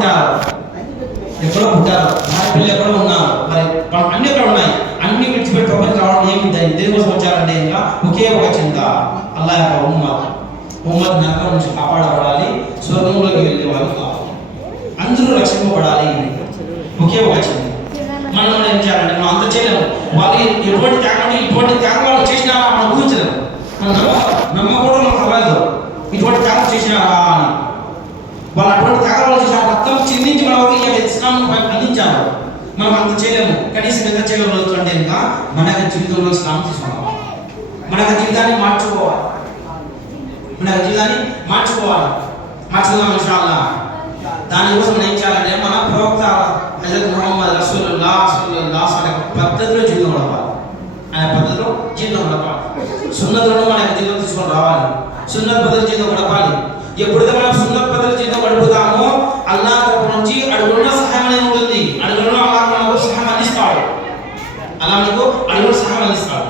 పుట్టారు, ఎక్కడో పుట్టారు, పిల్లలు ఎక్కడో ఉన్నారు, మరి అన్ని ఎక్కడ ఉన్నాయి, అన్ని విడిచిపెట్టి ప్రపంచం రావడం ఏమి దేనికోసం వచ్చారంటే ఇంకా ఒకే ఒక చింత, అల్లా యొక్క ఉమ్మత్ నరకం నుంచి కాపాడబడాలి, స్వర్గంలోకి వెళ్ళే వాళ్ళు కావాలి, అందరూ రక్షింపబడాలి, ఒకే ఒక చింత. మనం ఏం చేయాలంటే మనం అంత చేయలేము. వాళ్ళు ఎటువంటి త్యాగం వాళ్ళు చేసినారా మనం ఊహించలేము. మనం నమ్మకూడదు, మనకు అవ్వదు ఇటువంటి త్యాగం చేసినారా అని. వాళ్ళు అటువంటి త్యాగాలు చేసిన రక్తం చిందించి మన వరకు ఇస్లాం అందించారు. మనం అంత చేయలేము, కనీసం ఎంత చేయగలుగుతుంటే ఇంకా మన యొక్క జీవితంలో ఇస్లాం తీసుకోవాలి, మన యొక్క జీవితాన్ని మార్చుకోవాలి, మార్చుకుందాం ఇన్షాల్లా. దానికోసం మనం ఏం చేయాలంటే మన ప్రవక్త హజరత్ ముహమ్మద్ రసూలుల్లాహ్ పద్ధతిలో జీవితం గడపాలి, ఆయన పద్ధతిలో జీవితం గడపాలి. సున్నతులను మన యొక్క జీవితం తీసుకొని రావాలి, సున్నత్ పద్ధతి జీవితం గడపాలి. ఎప్పుడైతే మనం సున్నత్ పద్ధతి జీవితం గడుపుతామో అల్లాహ్ తరపు నుంచి అడుగున్న సహాయం అనేది ఉంటుంది. అడుగున్న అల్లాహ్ మనకు సహాయం అందిస్తాడు, అల్లాహ్ మనకు అడుగున్న సహాయం అందిస్తాడు.